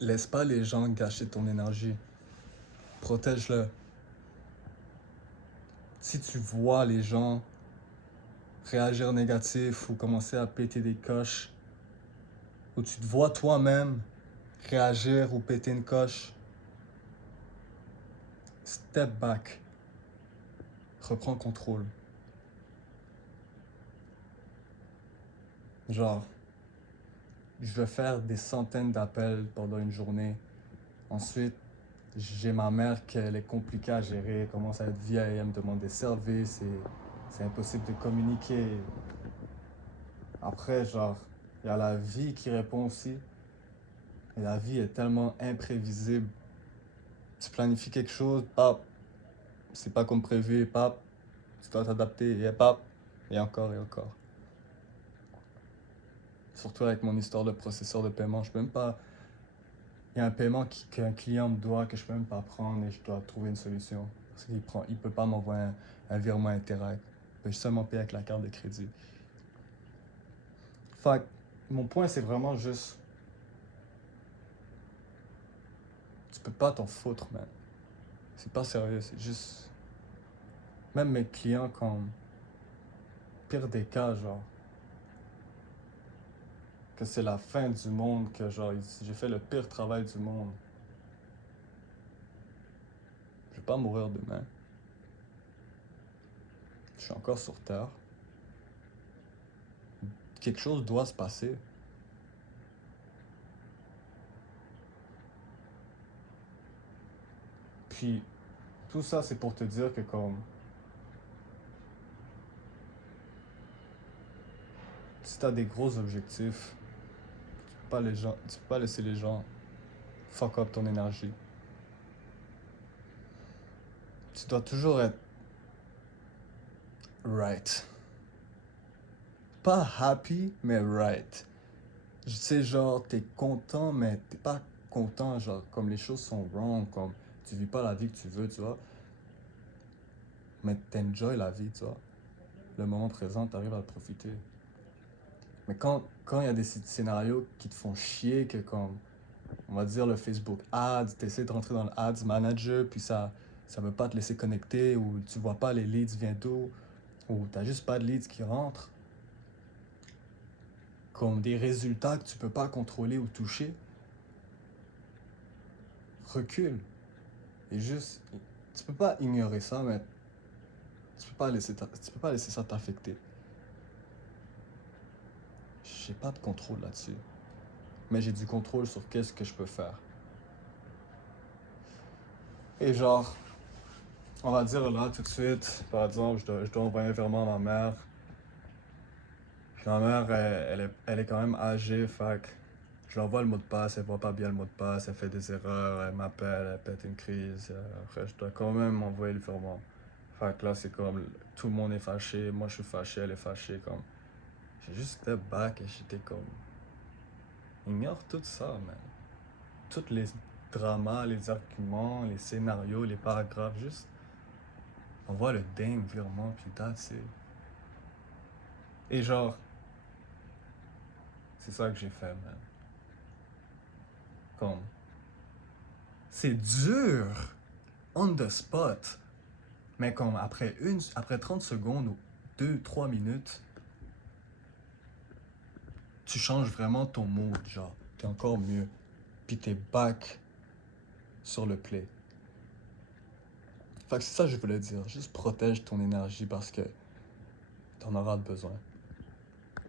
Laisse pas les gens gâcher ton énergie. Protège-le. Si tu vois les gens réagir négatif ou commencer à péter des coches, ou tu te vois toi-même réagir ou péter une coche, step back. Reprends contrôle. Genre, je vais faire des centaines d'appels pendant une journée. Ensuite, j'ai ma mère qu'elle est compliquée à gérer, elle commence à être vieille, elle me demande des services et c'est impossible de communiquer. Après, genre, il y a la vie qui répond aussi. Et la vie est tellement imprévisible. Tu planifies quelque chose, pap, c'est pas comme prévu, pap, tu dois t'adapter, et pap, et encore et encore. Surtout avec mon histoire de processeur de paiement, je peux même pas. Il y a un paiement qu'un client me doit que je peux même pas prendre et je dois trouver une solution. Parce il peut pas m'envoyer un virement Interact. Il peut seulement payer avec la carte de crédit. Fait que mon point c'est vraiment juste. Tu peux pas t'en foutre, man. C'est pas sérieux, c'est juste. Même mes clients, comme. Pire des cas, genre. Que c'est la fin du monde, que genre, j'ai fait le pire travail du monde. Je vais pas mourir demain. Je suis encore sur Terre. Quelque chose doit se passer. Puis, tout ça, c'est pour te dire que comme. Si t'as des gros objectifs, tu peux pas laisser les gens fuck up ton énergie. Tu dois toujours être right. Pas happy, mais right. Tu sais, genre, t'es content, mais t'es pas content, genre, comme les choses sont wrong, comme tu vis pas la vie que tu veux, tu vois. Mais t'enjoy la vie, tu vois. Le moment présent, t'arrives à le profiter. Mais quand il y a des scénarios qui te font chier, que comme, on va dire le Facebook Ads, t'essaies de rentrer dans le Ads Manager, puis ça veut pas te laisser connecter, ou tu vois pas les leads bientôt, ou t'as juste pas de leads qui rentrent, comme des résultats que tu peux pas contrôler ou toucher, recule. Et juste, tu peux pas ignorer ça, mais tu peux pas laisser ça t'affecter. J'ai pas de contrôle là-dessus. Mais j'ai du contrôle sur qu'est-ce que je peux faire. Et genre, on va dire là tout de suite, par exemple, je dois envoyer un virement à ma mère. Puis ma mère, elle est quand même âgée, fait que je lui envoie le mot de passe, elle voit pas bien le mot de passe, elle fait des erreurs, elle m'appelle, elle pète une crise. Après, je dois quand même envoyer le virement. Fait que là, c'est comme tout le monde est fâché, moi je suis fâché, elle est fâchée. Comme, j'ai juste step back et j'étais comme, ignore tout ça, man. Tous les dramas, les arguments, les scénarios, les paragraphes, juste envoie le dingue virement, puis that's it. Et genre, c'est ça que j'ai fait, man. Comme, c'est dur, on the spot. Mais comme après 30 secondes ou 2, 3 minutes, tu changes vraiment ton mood, genre, t'es encore mieux. Puis t'es back sur le play. Fait que c'est ça que je voulais dire. Juste protège ton énergie parce que t'en auras besoin.